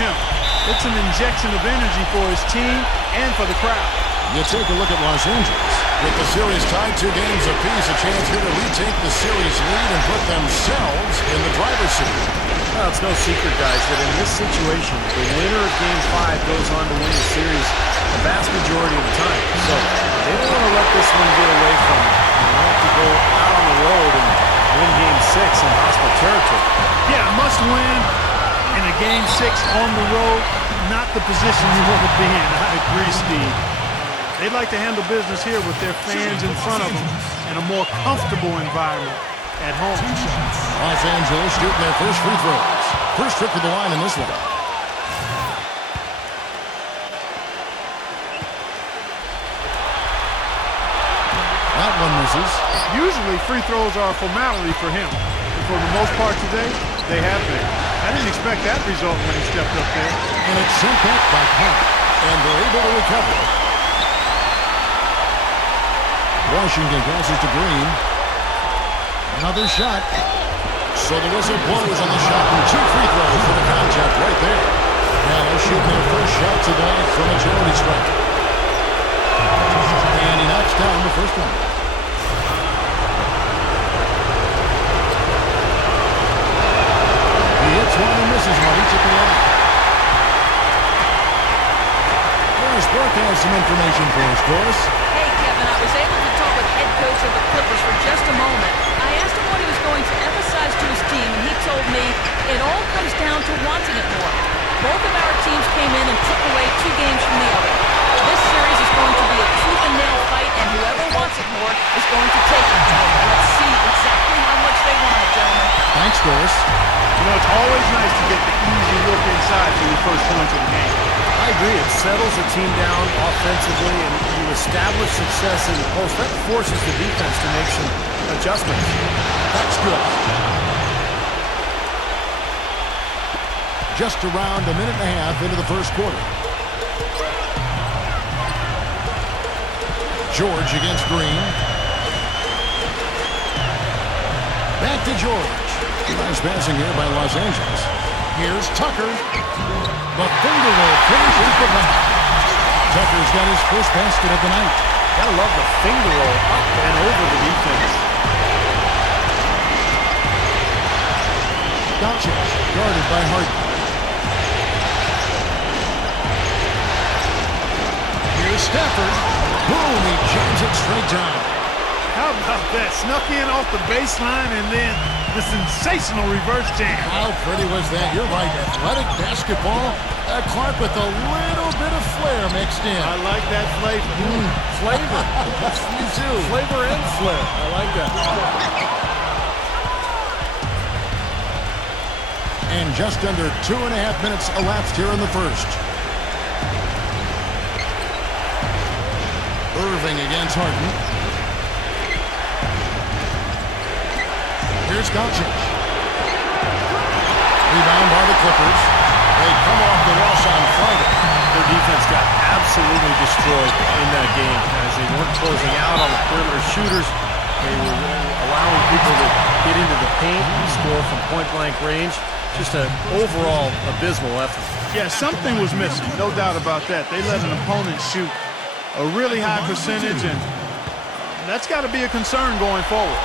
him. It's an injection of energy for his team and for the crowd. You take a look at Los Angeles. With the series tied 2 games apiece, a chance here to retake the series lead and put themselves in the driver's seat. Well, it's no secret, guys, that in this situation, the winner of Game 5 goes on to win the series the vast majority of the time. So they don't want to let this one get away from them. They have to go out on the road and win Game 6 in hostile territory. Yeah, must win in a Game 6 on the road. Not the position you want to be in. I agree, Steve. They'd like to handle business here with their fans in front of them in a more comfortable environment at home. Los Angeles shooting their first free throws. First trip to the line in this one. That one misses. Usually free throws are a formality for him. But for the most part today, they have been. I didn't expect that result when he stepped up there. And it's sent back by Kyrie. And they're able to recover. Washington passes to Green. Another shot. So the whistle blows on the shot and 2 free throws for the contact right there. Now they're shooting their first shot tonight from majority strike. And he knocks down the first one. He hits one and misses one each at the line. Doris Burke has some information for us, Doris. Hey, Kevin, I was able to talk with head coach of the Clippers for just a moment. I asked him what he was going to emphasize to his team, and he told me it all comes down to wanting it more. Both of our teams came in and took away 2 games from the other. This series is going to be a tooth-and-nail fight, and whoever wants it more is going to take it. Let's see exactly how much they want it, gentlemen. Thanks, Doris. You know, it's always nice to get the easy look inside for your first points of the game. I agree. It settles the team down offensively, and you establish success in the post. That forces the defense to make some adjustments. That's good. Just around a minute and a half into the first quarter. George against Green. Back to George. Nice passing here by Los Angeles. Here's Tucker. The finger roll finishes the night. Tucker's got his first basket of the night. Gotta love the finger roll up and over the defense. Doncic guarded by Harden. Here's Stafford. Boom, he jams it straight down. How about that? Snuck in off the baseline and then the sensational reverse jam. How pretty was that? You're right. Athletic basketball. Clark with a little bit of flair mixed in. I like that flavor. Flavor. Me too. Flavor and flair. I like that. And just under 2.5 minutes elapsed here in the first. Irving against Harden. Here's Doncic. Rebound by the Clippers. They come off the loss on Friday. Their defense got absolutely destroyed in that game as they weren't closing out on the perimeter shooters. They were allowing people to get into the paint and score from point-blank range. Just an overall abysmal effort. Yeah, something was missing, no doubt about that. They let an opponent shoot a really high percentage, and that's got to be a concern going forward.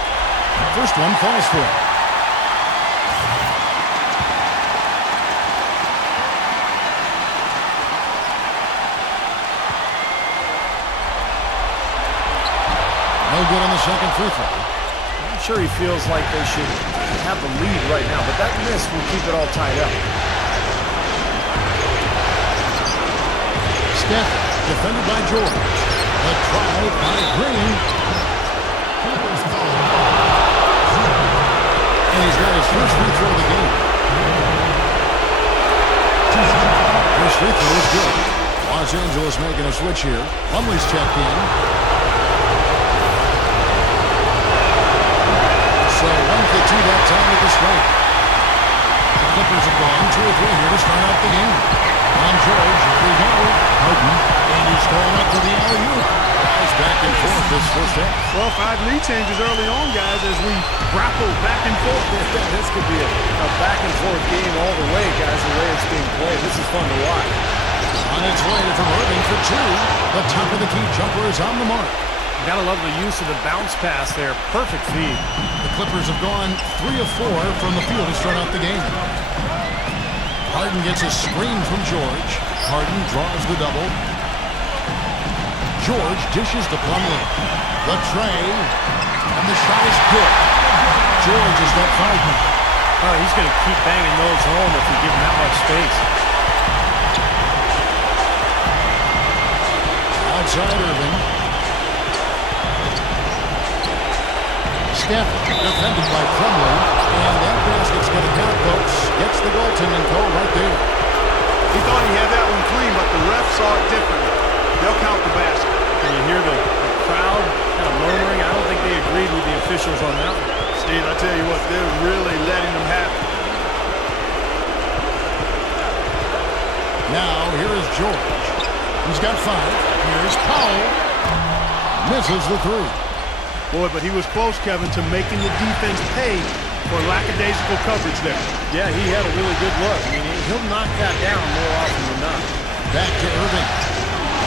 First one falls for him. No good on the second free throw. I'm sure he feels like they should have the lead right now, but that miss will keep it all tied up. Steph, defended by George. A drive by Green. And he's got his first free throw of the game. First free throw is good. Los Angeles making a switch here. Plumlee's checked in. So 1:52 that time at the strike. The Clippers have gone 2 or 3 here to start out the game. On George, here we go. Harden, and he's going up to the alley-oop. Guys back and forth this first half. Well, 5 lead changes early on, guys, as we grapple back and forth. This could be a back and forth game all the way, guys, the way it's being played. This is fun to watch. On its way from Irving for two. The top of the key jumper is on the mark. Gotta love the use of the bounce pass there. Perfect feed. The Clippers have gone 3 of 4 from the field to start out the game. Harden gets a screen from George. Harden draws the double. George dishes to Plumlee. The tray. And the shot is good. George has got 5 now. Oh, he's going to keep banging those home if you give him that much space. Outside Irving. Steph defended by Plumlee. And that basket's going to count, folks. Gets the goaltending call right there. He thought he had that one clean, but the ref saw it differently. They'll count the basket. And you hear the crowd kind of murmuring. I don't think they agreed with the officials on that one. Steve, I tell you what, they're really letting them have it. Now, here is George. He's got 5. Here's Powell. Misses the 3. Boy, but he was close, Kevin, to making the defense pay for lackadaisical coverage there. Yeah, he had a really good look. I mean, he'll knock that down more often than not. Back to Irving.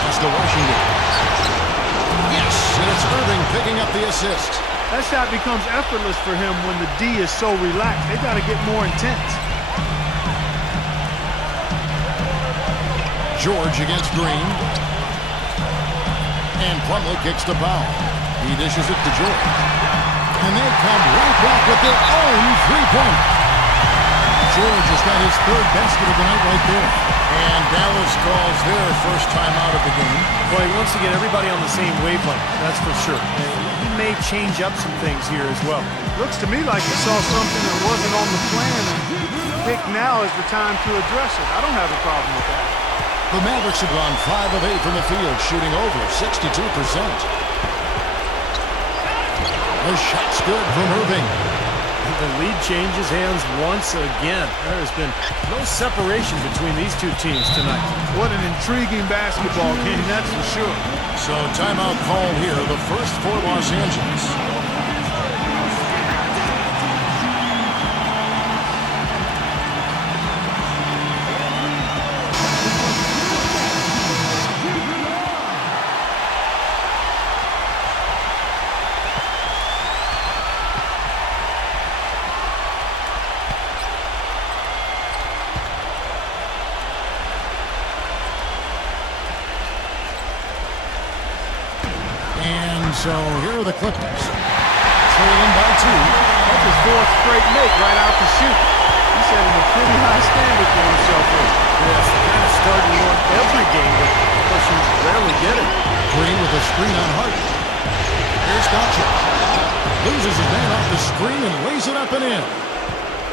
Pass to Washington. Yes, and it's Irving picking up the assist. That shot becomes effortless for him when the D is so relaxed. They got to get more intense. George against Green. And Plumlee kicks to Powell. He dishes it to George. And they come right back with their own 3-pointer. George has got his 3rd basket of the night right there. And Dallas calls their first time out of the game. Well, he wants to get everybody on the same wavelength, that's for sure. And he may change up some things here as well. Looks to me like he saw something that wasn't on the plan, and pick now is the time to address it. I don't have a problem with that. The Mavericks have gone 5 of 8 from the field, shooting over 62%. The shot's good from Irving. The lead changes hands once again. There has been no separation between these two teams tonight. What an intriguing basketball game, that's for sure. So timeout call here, the first for Los Angeles. So here are the Clippers. Trailing by 2. That's his 4th straight make right out the chute. He's setting a pretty high standard for himself here. Yeah, it's the kind of start you want every game, but of course you rarely get it. Green with a screen on Harden. Here's Doncic. Loses his man off the screen and lays it up and in.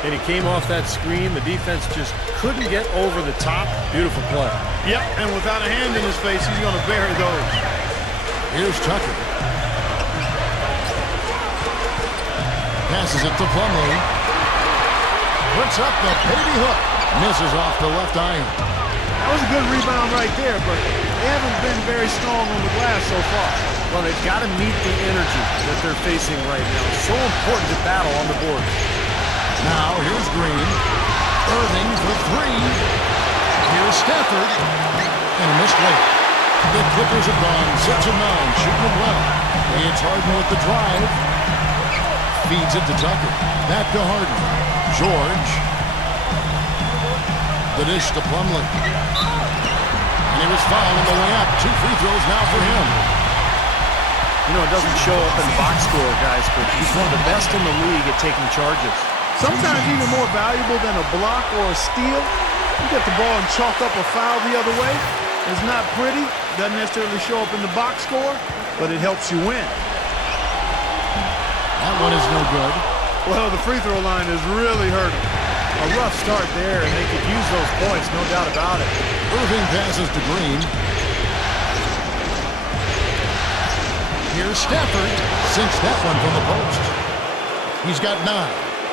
And he came off that screen. The defense just couldn't get over the top. Beautiful play. Yep, and without a hand in his face, he's going to bury those. Here's Tucker. Passes it to Plumlee. Puts up the baby hook. Misses off the left iron. That was a good rebound right there, but they haven't been very strong on the glass so far. Well, they've got to meet the energy that they're facing right now. It's so important to battle on the board. Now, here's Green. Irving for 3. Here's Stafford. And a missed late. The Clippers have gone 6 of 9, shooting them well. It's Harden with the drive. Feeds it to Tucker. Back to Harden. George. The dish to Plumlee. And he was fouled on the way up. 2 free throws now for him. You know, it doesn't show up in box score, guys, but he's one of the best in the league at taking charges. Sometimes even more valuable than a block or a steal. You get the ball and chalk up a foul the other way. It's not pretty. Doesn't necessarily show up in the box score, but it helps you win. That one is no good. Well, the free throw line is really hurting. A rough start there, and they could use those points, no doubt about it. Irving passes to Green. Here's Stafford. Sinks that one from the post. He's got 9.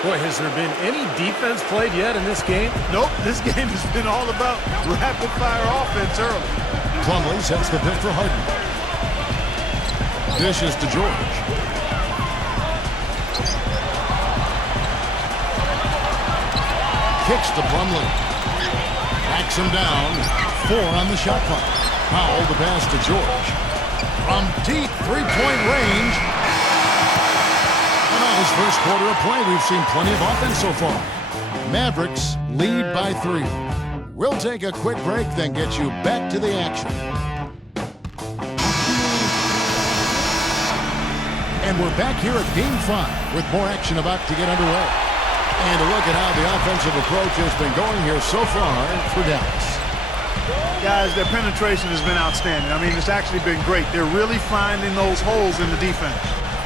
Boy, has there been any defense played yet in this game? Nope, this game has been all about rapid-fire offense early. Plumlee sets the pick for Harden. Dishes to George. Kicks to Plumlee. Backs him down. 4 on the shot clock. Powell the pass to George. From deep three-point range. And on his first quarter of play, we've seen plenty of offense so far. Mavericks lead by 3. We'll take a quick break, then get you back to the action. And we're back here at Game 5 with more action about to get underway. And a look at how the offensive approach has been going here so far for Dallas. Guys, their penetration has been outstanding. I mean, it's actually been great. They're really finding those holes in the defense.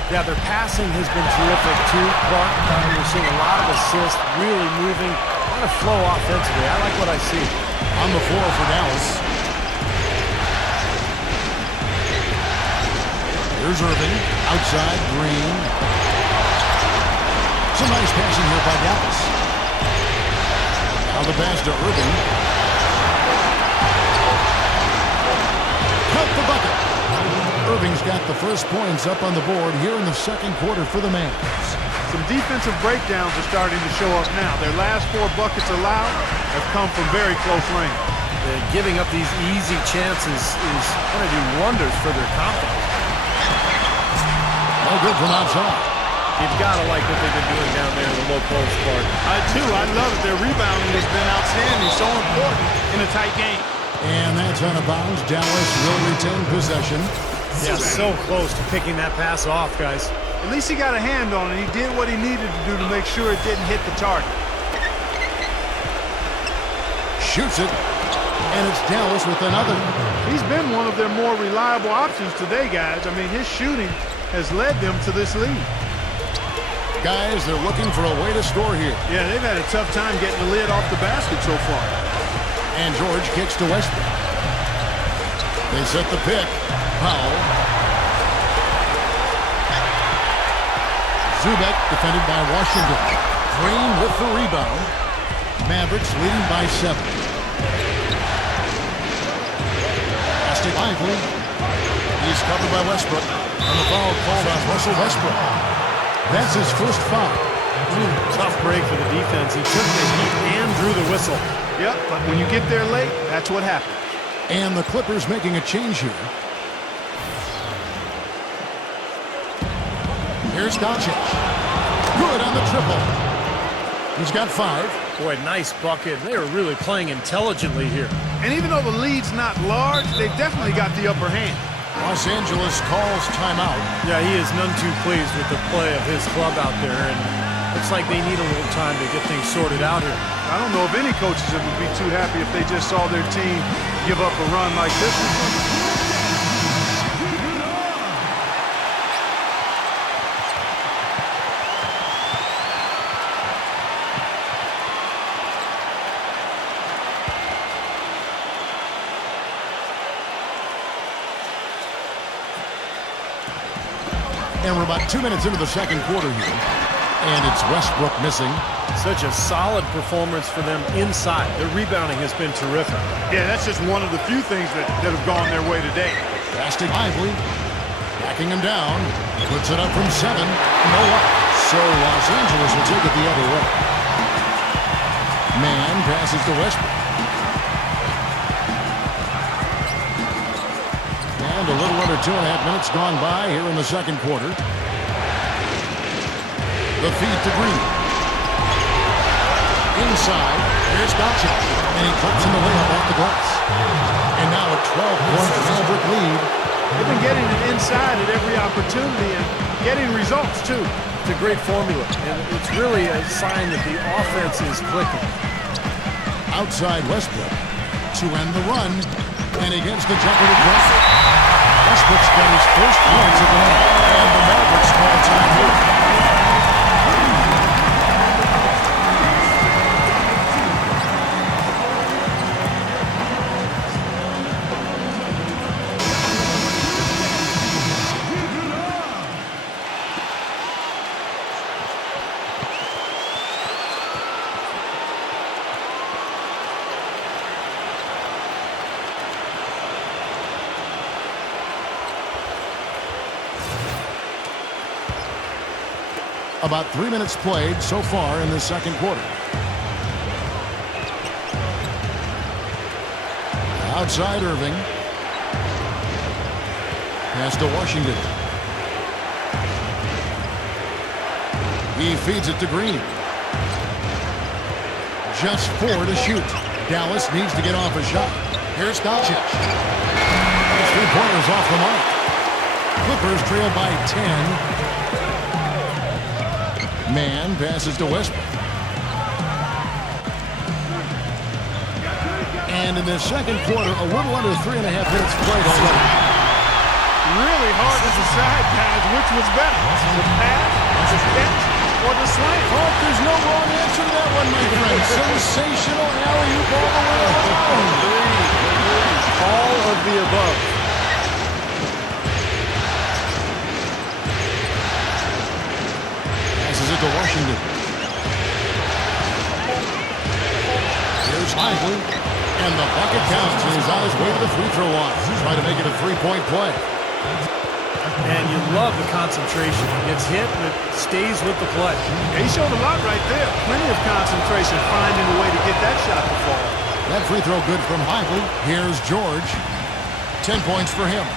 Yeah, their passing has been terrific, too. Clark, we're seeing a lot of assists, really moving, a lot of flow offensively. I like what I see. On the floor for Dallas. Here's Irving. Outside, Green. Some nice passing here by Dallas. Now the pass to Irving. Cut the bucket. Irving's got the first points up on the board here in the second quarter for the Mavericks. Some defensive breakdowns are starting to show up now. Their last 4 buckets allowed have come from very close range. Giving up these easy chances is going to do wonders for their confidence. No good from outside. You've got to like what they've been doing down there in the low post part. I do. I love it. Their rebounding has been outstanding. So important in a tight game. And that's out of bounds. Dallas will retain possession. Yeah, so close to picking that pass off, guys. At least he got a hand on it. He did what he needed to do to make sure it didn't hit the target. Shoots it. And it's Dallas with another. He's been one of their more reliable options today, guys. I mean, his shooting has led them to this lead. Guys, they're looking for a way to score here. Yeah, they've had a tough time getting the lid off the basket so far. And George kicks to Westbrook. They set the pick. Powell. Zubek defended by Washington. Green with the rebound. Mavericks leading by 7. Pass to Lively. He's covered by Westbrook. And the foul called on Russell Westbrook. That's his first foul. Tough break for the defense. He took the heat and drew the whistle. Yep, but when you get there late, that's what happens. And the Clippers making a change here. Here's Doncic. Good on the triple. He's got 5. Boy, nice bucket. They are really playing intelligently here. And even though the lead's not large, they've definitely got the upper hand. Los Angeles calls timeout. Yeah, he is none too pleased with the play of his club out there, and looks like they need a little time to get things sorted out here. I don't know if any coaches would be too happy if they just saw their team give up a run like this one. And we're about 2 minutes into the second quarter here. And it's Westbrook missing. Such a solid performance for them inside. Their rebounding has been terrific. Yeah, that's just one of the few things that have gone their way today. Pass to Lively. Backing him down. Puts it up from 7. No up. So Los Angeles will take it the other way. Man passes to Westbrook. And a little under 2.5 minutes gone by here in the second quarter. The feed to Green. Inside, here's Doncic. And he clips in the layup off the glass. And now a 12-point Maverick lead. They've been getting it inside at every opportunity and getting results, too. It's a great formula, and it's really a sign that the offense is clicking. Outside Westbrook to end the run. And against the jumper to Durant. Westbrook's got his first points of the night. And the Mavericks call time here. About 3 minutes played so far in the second quarter. Outside Irving. Pass to Washington. He feeds it to Green. Just 4 to shoot. Dallas needs to get off a shot. Here's Doncic. 3-pointers off the mark. Clippers trail by 10. Man passes to Westbrook. And in the second quarter, a little under 3.5 minutes played already. Really hard to decide, guys, which was better. The pass, the catch, or the slam. Oh, there's no wrong answer to that one, my friend. Sensational alley-oop all the way around. All of the above. Passes it to Washington. Here's Lively. And the bucket counts. He's on his way to the free throw line. Trying to make it a 3-point play. And you love the concentration. It gets hit and it stays with the play. Yeah, he showed a lot right there. Plenty of concentration, finding a way to get that shot to fall. That free throw good from Lively. Here's George. 10 points for him.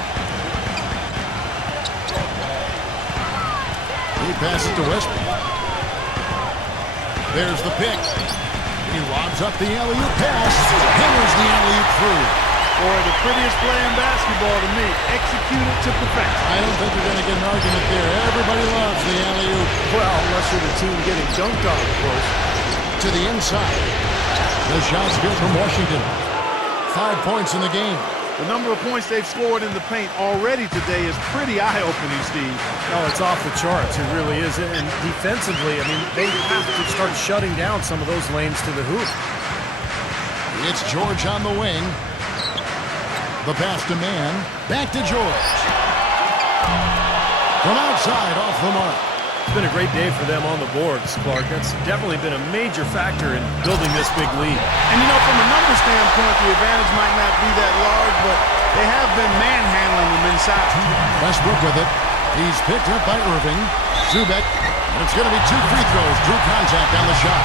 He passes to Westbrook. There's the pick. He lobs up the alley-oop pass. Hammers the alley-oop through. Boy, the prettiest play in basketball to me. Executed to perfection. I don't think you're going to get an argument there. Everybody loves the alley-oop. Well, unless you're the team getting dunked on, of course. To the inside. The shot's good from Washington. 5 points in the game. The number of points they've scored in the paint already today is pretty eye-opening, Steve. No, it's off the charts. It really is. And defensively, I mean, they have to start shutting down some of those lanes to the hoop. It's George on the wing. The pass to Man. Back to George. From outside, off the mark. It's been a great day for them on the boards, Clark. That's definitely been a major factor in building this big lead. And, you know, from a number standpoint, the advantage might not be that large, but they have been manhandling them inside. Westbrook with it. He's picked up by Irving. Zubek. And it's going to be 2 free throws. Drew contact on the shot.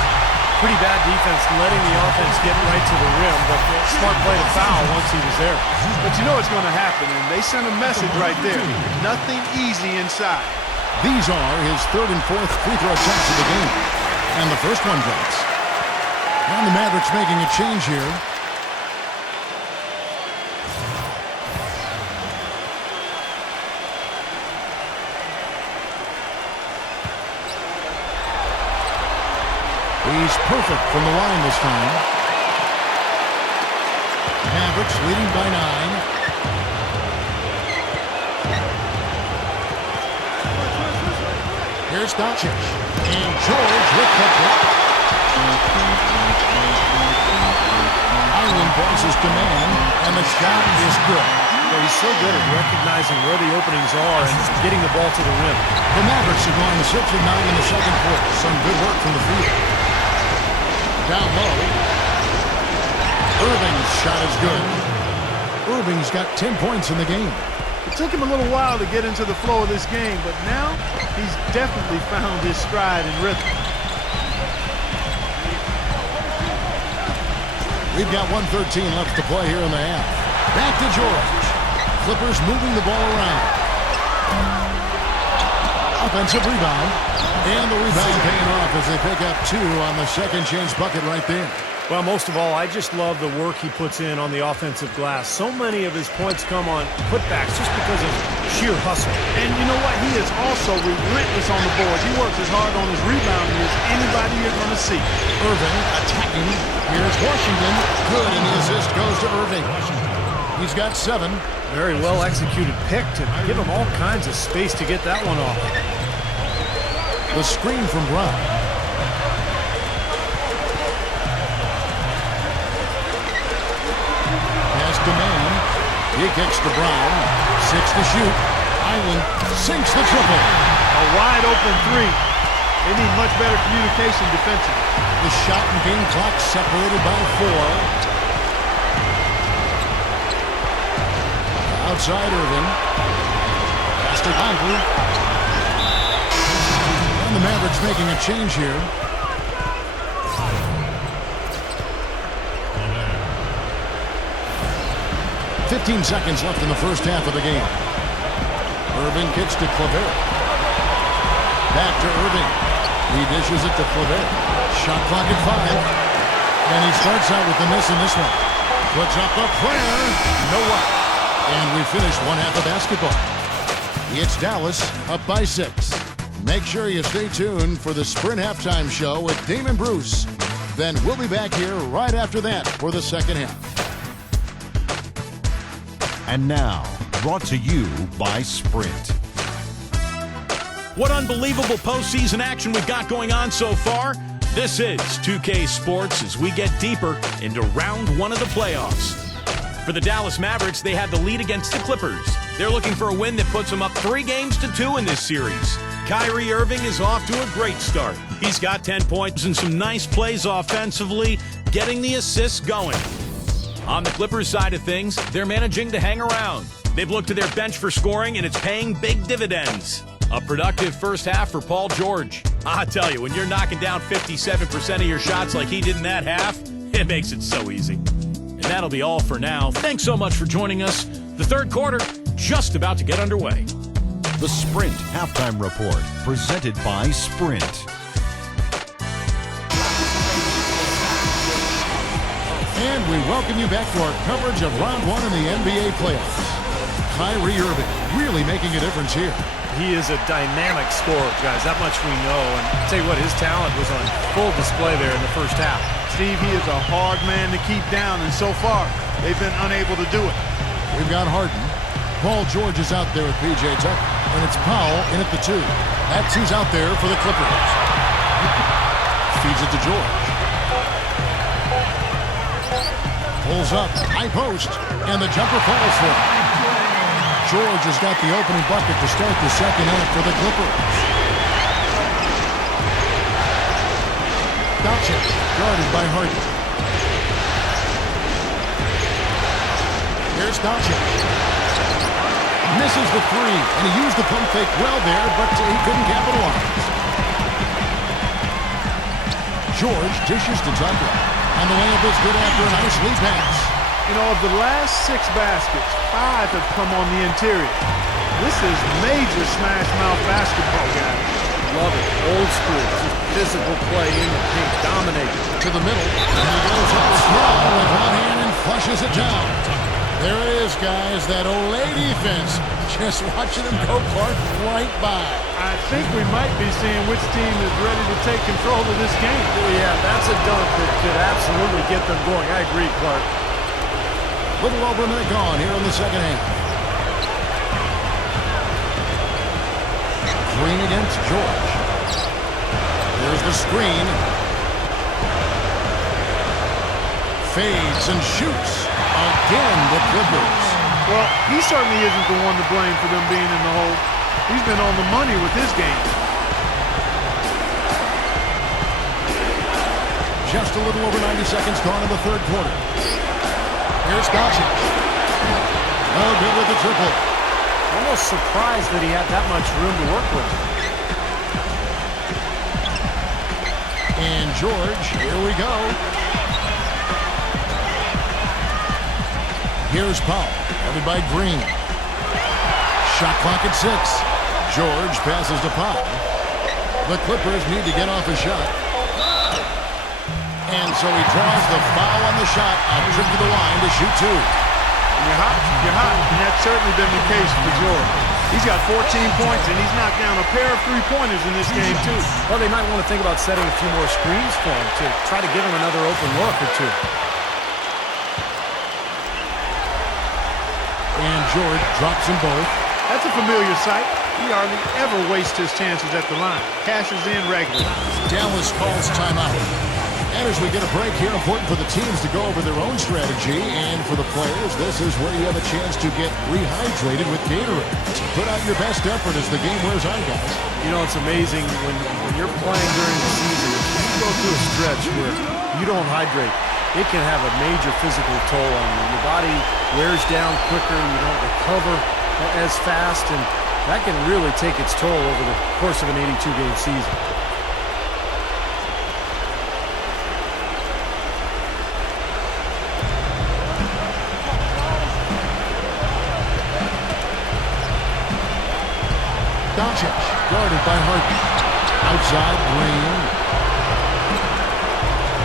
Pretty bad defense letting the offense get right to the rim, but smart play to foul once he was there. But you know it's going to happen, and they sent a message right there. Nothing easy inside. These are his 3rd and 4th free throw attempts of the game. And the first one drops. And the Mavericks making a change here. He's perfect from the line this time. Mavericks leading by 9. Here's Doncic. And George with the block. Island passes to Man, and the shot is good. Well, he's so good at recognizing where the openings are and getting the ball to the rim. The Mavericks are going 6 of 9 in the second quarter. Some good work from the field. Down low. Irving's shot is good. Irving's got 10 points in the game. It took him a little while to get into the flow of this game, but now he's definitely found his stride and rhythm. We've got 1:13 left to play here in the half. Back to George. Clippers moving the ball around. Offensive rebound. And the rebound paying off as they pick up 2 on the second chance bucket right there. Well, most of all, I just love the work he puts in on the offensive glass. So many of his points come on putbacks just because of sheer hustle. And you know what? He is also relentless on the boards. He works as hard on his rebounding as anybody you're going to see. Irving attacking. Here's Washington. Good, and the assist goes to Irving. He's got 7. Very well executed pick to give him all kinds of space to get that one off. The screen from Brown. Pass to Man. He kicks to Brown. 6 to shoot. Island sinks the triple. A wide open 3. They need much better communication defensively. The shot and game clock separated by 4. Outside Irving. Pass to Lively. And the Mavericks making a change here. 15 seconds left in the first half of the game. Irving kicks to Klay. Back to Irving. He dishes it to Klay. Shot clock at 5. And he starts out with the miss in this one. Puts up a prayer. No luck. And we finished one half of basketball. It's Dallas up by 6. Make sure you stay tuned for the Sprint Halftime Show with Damon Bruce. Then we'll be back here right after that for the second half. And now, brought to you by Sprint. What unbelievable postseason action we've got going on so far. This is 2K Sports as we get deeper into round 1 of the playoffs. For the Dallas Mavericks, they had the lead against the Clippers. They're looking for a win that puts them up 3-2 in this series. Kyrie Irving is off to a great start. He's got 10 points and some nice plays offensively, getting the assists going. On the Clippers side of things, they're managing to hang around. They've looked to their bench for scoring, and it's paying big dividends. A productive first half for Paul George. I tell you, when you're knocking down 57% of your shots like he did in that half, it makes it so easy. And that'll be all for now. Thanks so much for joining us. The third quarter, just about to get underway. The Sprint Halftime Report, presented by Sprint. And we welcome you back to our coverage of round 1 in the NBA playoffs. Kyrie Irving really making a difference here. He is a dynamic scorer, guys. That much we know. And I'll tell you what, his talent was on full display there in the first half. Steve, he is a hard man to keep down, and so far, they've been unable to do it. We've got Harden. Paul George is out there with P.J. Tucker. And it's Powell in at the 2. That's who's out there for the Clippers. Feeds it to George. Pulls up, high post, and the jumper falls for him. George has got the opening bucket to start the second half for the Clippers. Doncic, guarded by Harden. Here's Doncic. Misses the 3, and he used the pump fake well there, but he couldn't capitalize. George dishes to Tucker, and the layup is good after a nice lead pass. You know, of the last 6 baskets, 5 have come on the interior. This is major smash mouth basketball, guys. Love it. Old school. Just physical play in the paint. Dominating. To the middle, and he goes up strong with one hand and flushes it down. There it is, guys. That Olay defense. Just watching him go, Clark, right by. I think we might be seeing which team is ready to take control of this game. Yeah, that's a dunk that could absolutely get them going. I agree, Clark. Little over a minute gone here in the second half. Green against George. Here's the screen. Fades and shoots. Again, the Clippers. Well, he certainly isn't the one to blame for them being in the hole. He's been on the money with his game. Just a little over 90 seconds gone in the third quarter. Here's Doncic. Oh, good with the triple. Almost surprised that he had that much room to work with. And George, here we go. Here's Powell, covered by Green. Shot clock at 6. George passes to Powell. The Clippers need to get off a shot. And so he draws the foul on the shot. A trip to the line to shoot 2. You're hot. And that's certainly been the case for George. He's got 14 points, and he's knocked down a pair of 3-pointers in this game, too. Well, they might want to think about setting a few more screens for him to try to give him another open look or 2. And George drops them both. That's a familiar sight. He hardly ever wastes his chances at the line. Cashes in regularly. Dallas calls timeout. And as we get a break here, important for the teams to go over their own strategy. And for the players, this is where you have a chance to get rehydrated with Gatorade. Put out your best effort as the game wears on, guys. You know, it's amazing when you're playing during the season, if you go through a stretch where you don't hydrate, it can have a major physical toll on you. Your body wears down quicker, you don't recover as fast, and that can really take its toll over the course of an 82-game season. Doncic, guarded by Harden. Outside, Green.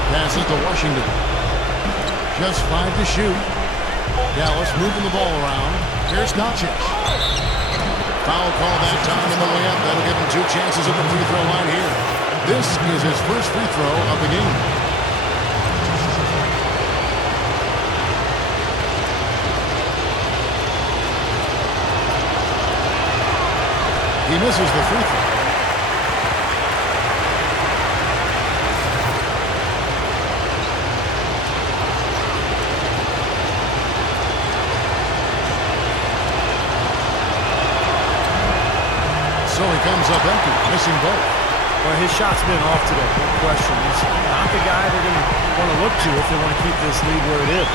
Passes to Washington. Just 5 to shoot. Dallas moving the ball around. Here's Doncic. Foul call that time in the layup. That'll give him 2 chances at the free throw line here. This is his first free throw of the game. He misses the free throw. So he comes up empty, missing both. Well, his shot's been off today, no question. He's not the guy they're going to want to look to if they want to keep this lead where it is.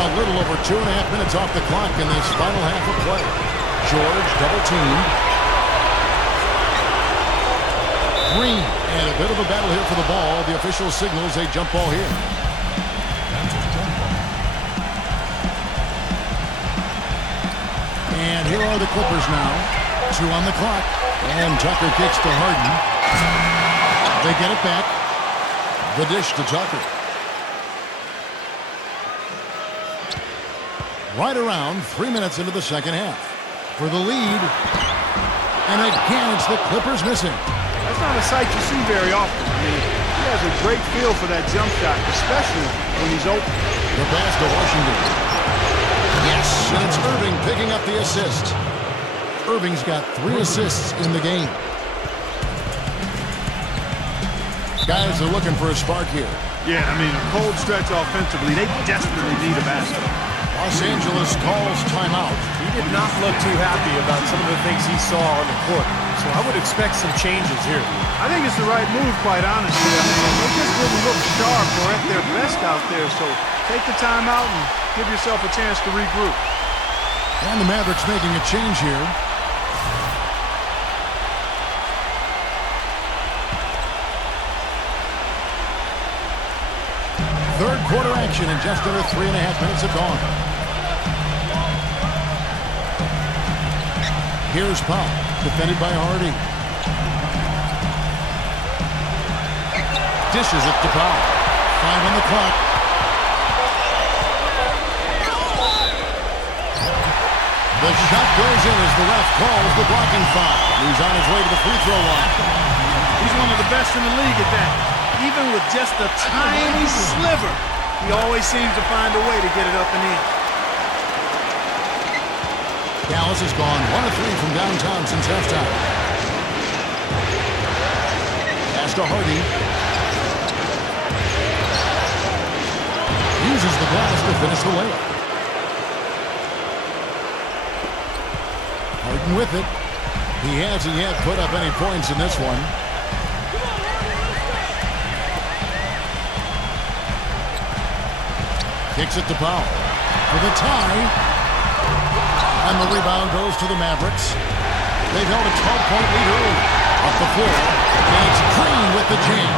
A little over 2.5 minutes off the clock in this final half of play. George double teamed. Green, and a bit of a battle here for the ball. The official signals a jump ball here. And here are the Clippers now. 2 on the clock. And Tucker kicks to Harden. They get it back. The dish to Tucker. Right around 3 minutes into the second half. For the lead. And again, it's the Clippers missing. That's not a sight you see very often. I mean, he has a great feel for that jump shot, especially when he's open. The pass to Washington. Yes, and it's Irving picking up the assist. Irving's got 3 assists in the game. Guys are looking for a spark here. Yeah, I mean, a cold stretch offensively. They desperately need a basket. Los Angeles calls timeout. He did not look too happy about some of the things he saw on the court. So I would expect some changes here. I think it's the right move, quite honestly. I mean, they just didn't look sharp or at their best out there. So take the timeout and give yourself a chance to regroup. And the Mavericks making a change here. Third quarter action in just under 3.5 minutes have gone. Here's Powell, defended by Harden. Dishes it to Powell. 5 on the clock. The shot goes in as the ref calls the blocking foul. He's on his way to the free throw line. He's one of the best in the league at that. Even with just a tiny sliver, he always seems to find a way to get it up and in. Dallas has gone 1 of 3 from downtown since halftime. Pass to Harden. Uses the glass to finish the layup. Harden with it. He hasn't yet put up any points in this one. Kicks it to Powell for the tie. And the rebound goes to the Mavericks. They've held a 12-point lead early. Up the floor. And it's Green with the jam.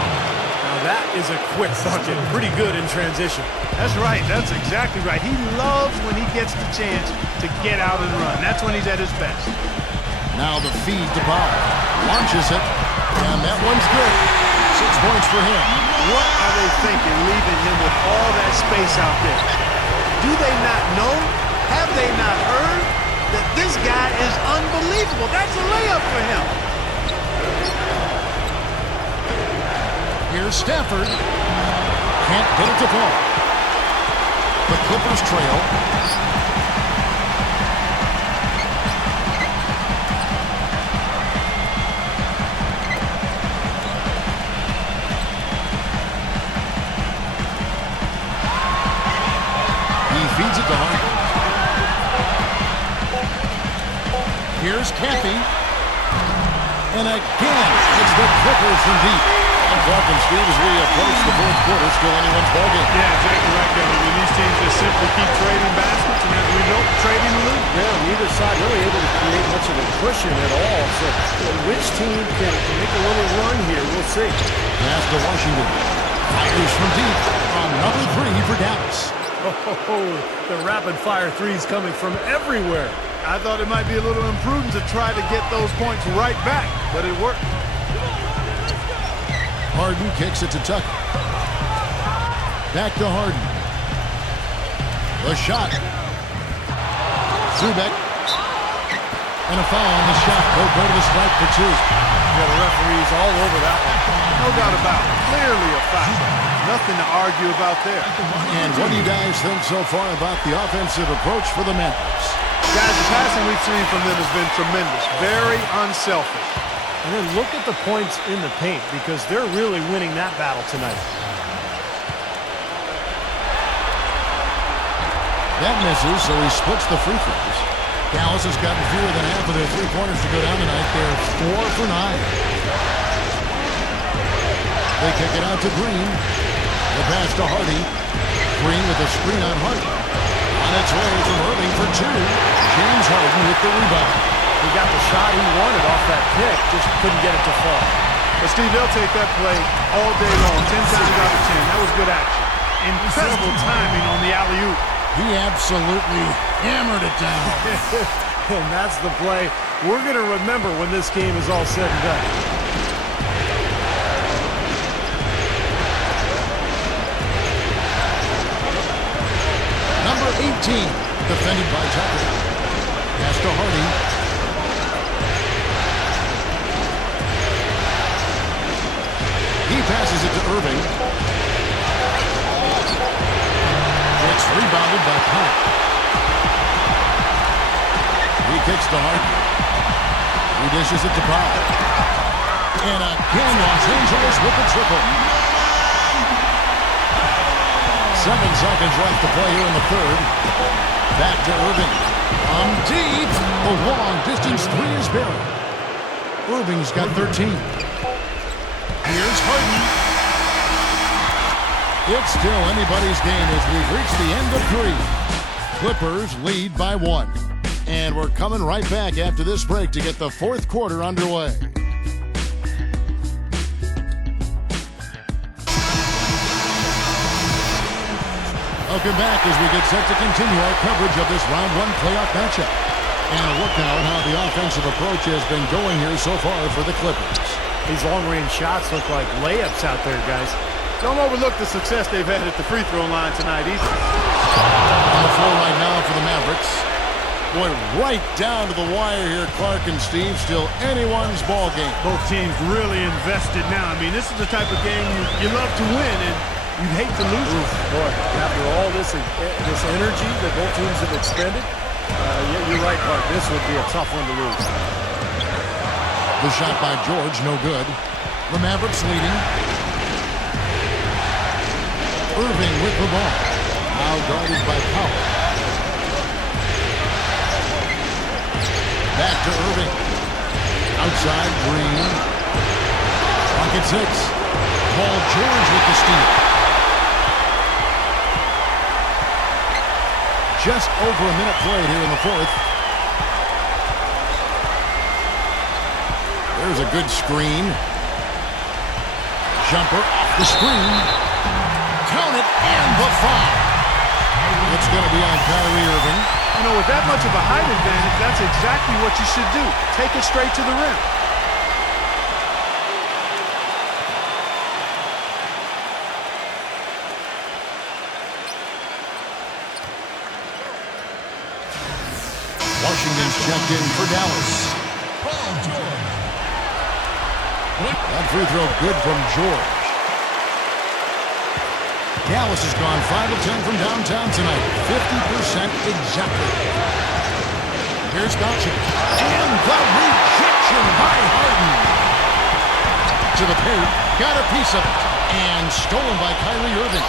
Now that is a quick bucket. Pretty good in transition. That's right. That's exactly right. He loves when he gets the chance to get out and run. That's when he's at his best. Now the feed to Powell. Launches it. And that one's good. 6 points for him. What are they thinking, leaving him with all that space out there? Do they not know? Have they not heard that this guy is unbelievable? That's a layup for him. Here's Stafford. Can't get it to fall. The Clippers trail. Feeds it to Harden. Here's Kathy. And again, it's the Clippers from deep. I'm talking, Steve, as we approach the fourth quarter, still anyone's ballgame. Yeah, exactly right, Devin. When these teams just simply keep trading baskets and as a result, trading the lead. Yeah, neither side really able to create much of a cushion at all. So which team can make a little run here? We'll see. Pass to Washington. Fires from deep. Another 3 for Dallas. Oh, the rapid-fire threes coming from everywhere. I thought it might be a little imprudent to try to get those points right back, but it worked. Harden kicks it to Tucker. Back to Harden. The shot. Through-back. And a foul on the shot. They'll go to the strike for two. Yeah, the referees all over that one. No doubt about it. Clearly a foul. Nothing to argue about there. And what do you guys think so far about the offensive approach for the Mavericks? Guys, the passing we've seen from them has been tremendous. Very unselfish. And then look at the points in the paint because they're really winning that battle tonight. That misses, so he splits the free throws. Dallas has gotten fewer than half of their three-pointers to go down tonight. They're 4 for 9. They kick it out to Green. The pass to Hardy. Green with a screen on Harden. On its way from Irving for two. James Harden with the rebound. He got the shot he wanted off that pick, just couldn't get it to fall. But Steve, they'll take that play all day long, 10 times out of 10. That was good action. Incredible timing on the alley-oop. He absolutely hammered it down. And that's the play we're going to remember when this game is all said and done. Number 18, defended by Tucker. Pass to Hardy. He passes it to Irving. It's rebounded by Powell. He kicks to Harden. He dishes it to Powell. And again, Los Angeles with the triple. 7 seconds left to play here in the third. Back to Irving. From deep. The long-distance three is buried. Irving's got 13. Here's Harden. It's still anybody's game as we've reached the end of 3. Clippers lead by 1. And we're coming right back after this break to get the fourth quarter underway. Welcome back as we get set to continue our coverage of this round 1 playoff matchup. And a look now at how the offensive approach has been going here so far for the Clippers. These long-range shots look like layups out there, guys. Don't overlook the success they've had at the free throw line tonight either. On the floor right now for the Mavericks. Boy, right down to the wire here, Clark and Steve. Still anyone's ball game. Both teams really invested now. I mean, this is the type of game you love to win, and you'd hate to lose it. Boy, after all this energy that both teams have expended, you're right, Clark. This would be a tough one to lose. The shot by George, no good. The Mavericks leading. Irving with the ball. Now guarded by Powell. Back to Irving. Outside, Green. Clock at 6. Paul George with the steal. Just over a minute played here in the fourth. There's a good screen. Jumper off the screen. Count it, and the foul. It's going to be on Kyrie Irving. You know, with that much of a height advantage, that's exactly what you should do. Take it straight to the rim. Washington's checked in for Dallas. That free throw good from George. Dallas has gone 5 of 10 from downtown tonight. 50% exactly. Here's Doncic. And the rejection by Harden. To the paint. Got a piece of it. And stolen by Kyrie Irving.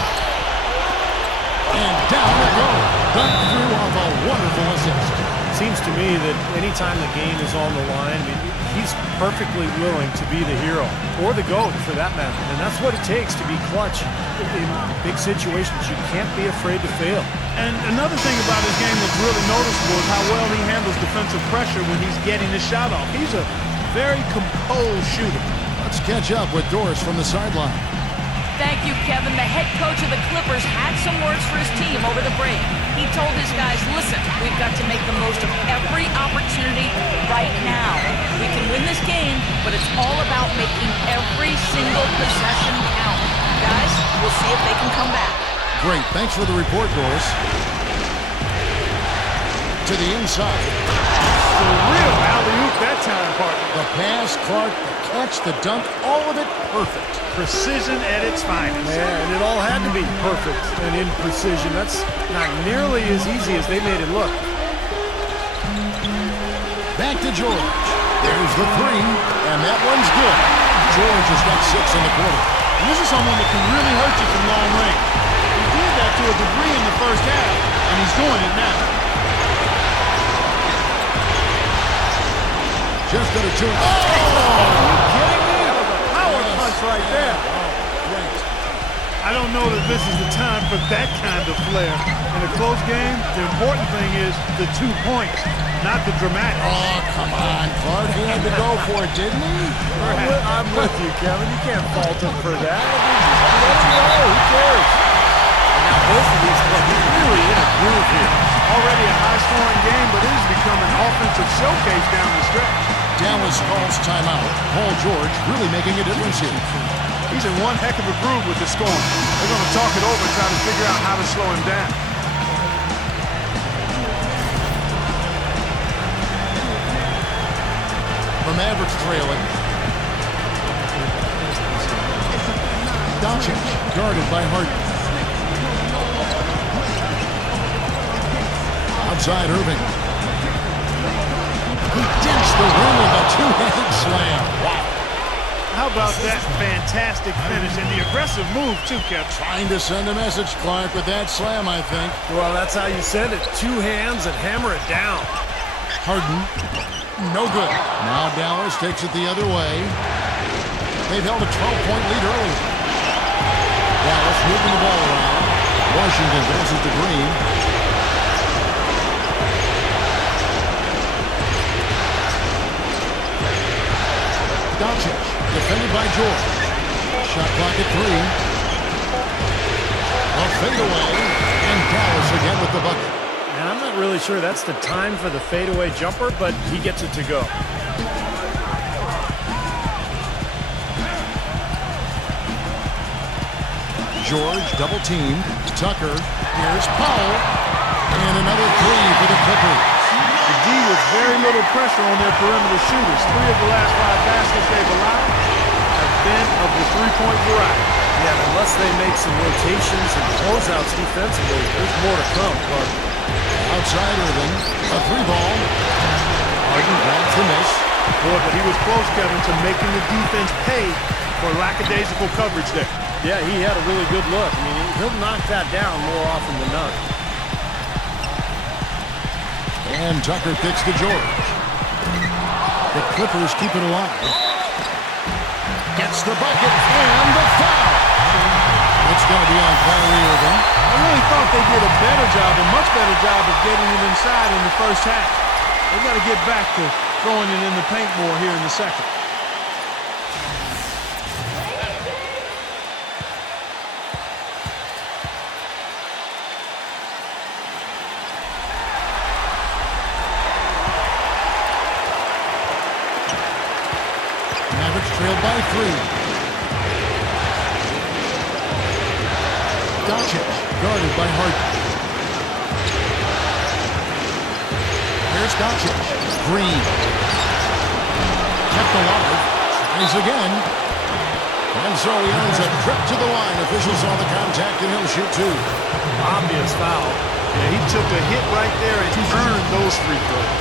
And down it goes. Dunked through off a wonderful assist. Seems to me that anytime the game is on the line, I mean, he's perfectly willing to be the hero, or the GOAT for that matter. And that's what it takes to be clutch in big situations. You can't be afraid to fail. And another thing about his game that's really noticeable is how well he handles defensive pressure when he's getting his shot off. He's a very composed shooter. Let's catch up with Doris from the sideline. Thank you, Kevin. The head coach of the Clippers had some words for his team over the break. He told his guys, listen, we've got to make the most of every opportunity right now. We can win this game, but it's all about making every single possession count. Guys, we'll see if they can come back. Great. Thanks for the report, Doris. To the inside. The real alley-oop that time, partner. The pass, Clark, the catch, the dunk, all of it perfect. Precision at its finest. Yeah, and it all had to be perfect and in precision. That's not nearly as easy as they made it look. Back to George. There's the three, and that one's good. George has got 6 in the quarter. And this is someone that can really hurt you from long range. He did that to a degree in the first half, and he's doing it now. Just got a 2. Are you kidding me? That was a power punch right there. Great. I don't know that this is the time for that kind of flair. In a close game, the important thing is the 2 points, not the dramatic. Oh, come on, Clark. He had to go for it, didn't he? I'm with you, Kevin. You can't fault him for that. I mean, just let him go. Who cares? And now both of these look really in a groove here. Already a high-scoring game, but it has become an offensive showcase down the stretch. Dallas calls timeout. Paul George really making a difference here. He's in one heck of a groove with the scoring. They're going to talk it over and try to figure out how to slow him down. The Mavericks trailing. Doncic guarded by Harden. Outside Irving. He dinched the rim with a 2-handed slam. Wow. How about that fantastic finish and the aggressive move, too, Kevin? Trying to send a message, Clark, with that slam, I think. Well, that's how you send it. 2 hands and hammer it down. Harden, no good. Now Dallas takes it the other way. They've held a 12-point lead early. Dallas moving the ball around. Washington passes to Green. Doncic, defended by George. Shot clock at 3. A fadeaway, and Dallas again with the bucket. And I'm not really sure that's the time for the fadeaway jumper, but he gets it to go. George double teamed. Tucker. Here's Powell. And another 3 for the Clippers. The D with very little pressure on their perimeter shooters. 3 of the last 5 baskets they've allowed have been of the 3-point variety. Yeah, unless they make some rotations and closeouts defensively, there's more to come. But outside Irving, a 3-ball. Harden grabs the miss. Boy, but he was close, Kevin, to making the defense pay for lackadaisical coverage there. yeah, he had a really good look. I mean, he'll knock that down more often than not. And Tucker kicks to George. The Clippers keep it alive. Gets the bucket and the foul. It's going to be on Kyrie Irving. I really thought they did a better job, a much better job of getting it inside in the first half. They've got to get back to throwing it in the paint more here in the second. Mavericks trailed by 3. Doncic guarded by Harden. Here's Doncic. Green. Kept alive. Tries again. And so he earns a trip to the line. Officials saw the contact and he'll shoot 2. Obvious foul. Yeah, he took a hit right there and earned those free throws.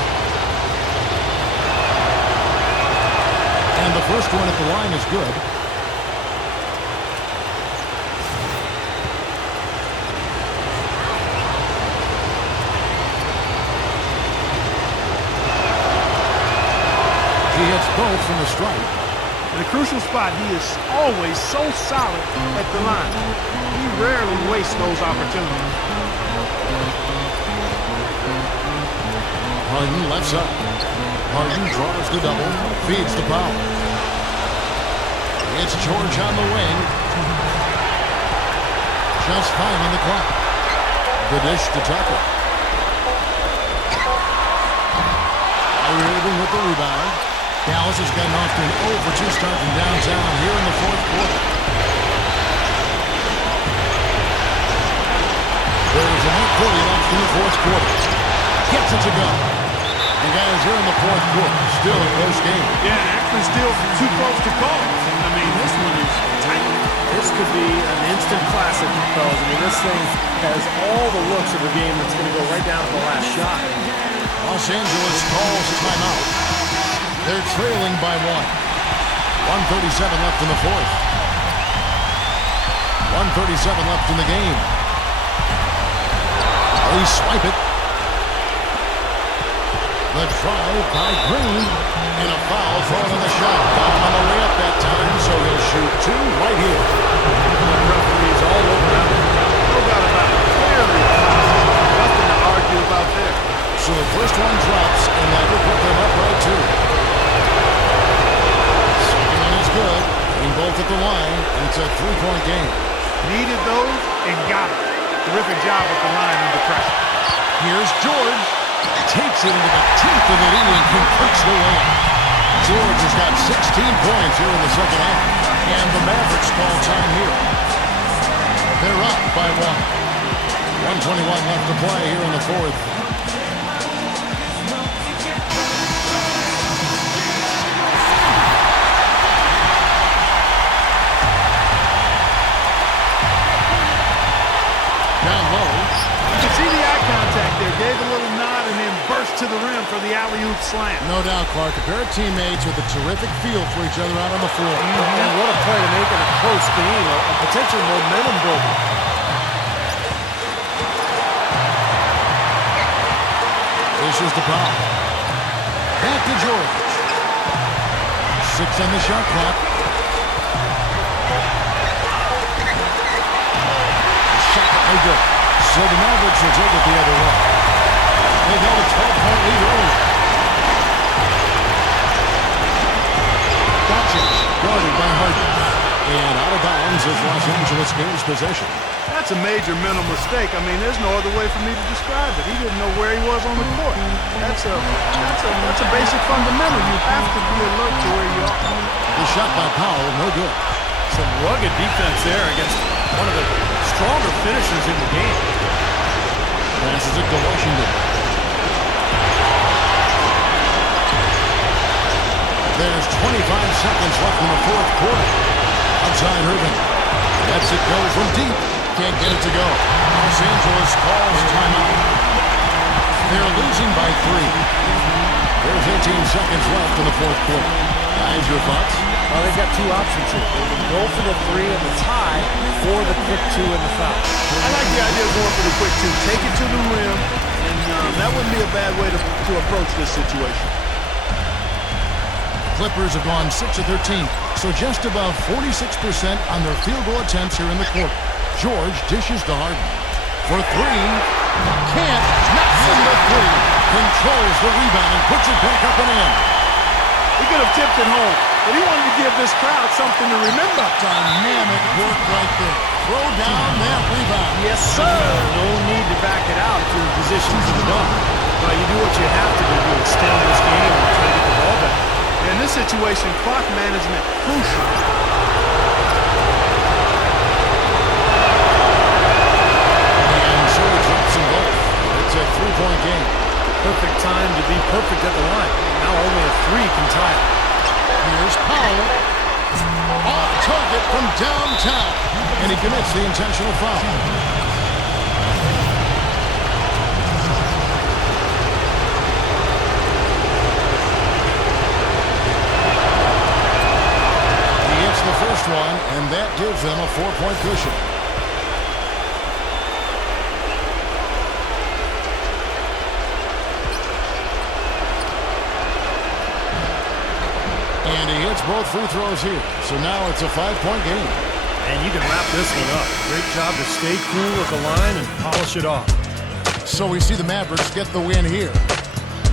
And the first one at the line is good. He hits both from the stripe. In a crucial spot, he is always so solid at the line. He rarely wastes those opportunities. Harden left side. Harden draws the double, feeds the power. It's George on the wing. Just 5 on the clock. The dish to Tucker. Irving with the rebound. Dallas has gotten off to an 0-for-2 start from downtown here in the fourth quarter. There's an 8:40 left in the fourth quarter. Gets it to go. And guys, here in the fourth quarter, still a close game. Yeah, actually still too close to call. I mean, this one is tight. This could be an instant classic, fellas. I mean, this thing has all the looks of a game that's going to go right down to the last shot. Los Angeles calls a timeout. They're trailing by 1. 1:37 left in the fourth. 1:37 left in the game. They swipe it. The drive by Green. And a foul thrown on the shot. Got him on the way up that time, so he'll shoot 2 right here. The referee's all over that. No doubt about it. Clearly, nothing to argue about there. So the first one drops, and that will put them up by 2. Second one is good. Getting both at the line, and it's a 3-point game. Needed those and got it. Terrific job with the line under pressure. Here's George. Takes it into the teeth of the lead and completes the win. George has got 16 points here in the second half. And the Mavericks call time here. They're up by 1. 1:21 left to play here in the fourth. Down low. You can see the eye contact there. Gave a little nod and then burst to the rim for the alley-oop slam. No doubt, Clark. A pair of teammates with a terrific feel for each other out on the floor. And what a play to make in a close game, a potential momentum builder. This is the foul. Back to George. 6 on the shot clock. Shot no good. So the Mavericks will take it the other way. They got a 12-point lead early. Doncic guarded by Harden. And out of bounds is Los Angeles gains possession. That's a major mental mistake. I mean, there's no other way for me to describe it. He didn't know where he was on the court. That's a basic fundamental. You have to be alert to where you are. The shot by Powell, no good. Some rugged defense there against one of the stronger finishers in the game. Passes it to Washington. There's 25 seconds left in the fourth quarter. Outside Irving. Lets it go from deep. Can't get it to go. Los Angeles calls timeout. They're losing by 3. There's 18 seconds left in the fourth quarter. Guys, your thoughts? Well, they've got 2 options here. They can go for the 3 and the tie, or the quick 2 and the foul. I like the idea of going for the quick 2. Take it to the rim, and that wouldn't be a bad way to approach this situation. Clippers have gone 6 of 13, so just about 46% on their field goal attempts here in the quarter. George dishes to Harden. For 3. Can't. Not in the 3. Controls the rebound and puts it back up and in. He could have tipped it home, but he wanted to give this crowd something to remember. Dynamic work right there. Throw down that rebound. Yes, sir. No need to back it out if you're in position to the dunk. But you do what you have to do to extend this game and try to get the ball back. In this situation, clock management crucial. And so he drops them both. It's a 3-point game. Perfect time to be perfect at the line. Now only a 3 can tie it. Here's Powell. Off target from downtown. And he commits the intentional foul. He hits the first one, and that gives them a 4-point cushion. And he hits both free throws here. So now it's a 5-point game. And you can wrap this one up. Great job to stay cool at the line and polish it off. So we see the Mavericks get the win here.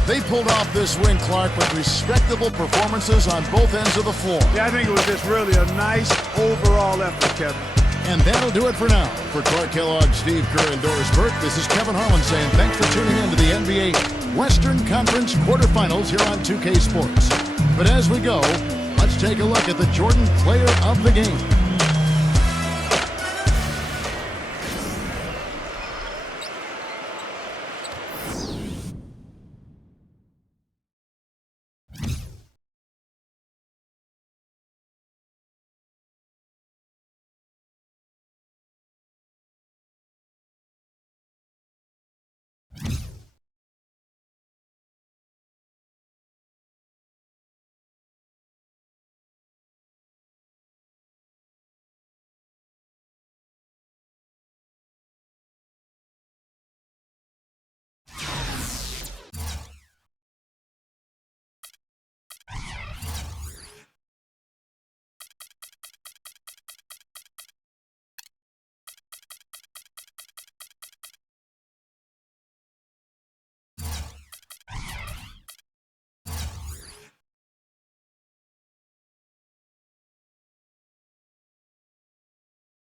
They pulled off this win, Clark, with respectable performances on both ends of the floor. Yeah, I think it was just really a nice overall effort, Kevin. And that'll do it for now. For Clark Kellogg, Steve Kerr, and Doris Burke, this is Kevin Harlan saying thanks for tuning in to the NBA Western Conference quarterfinals here on 2K Sports. But as we go, let's take a look at the Jordan Player of the Game.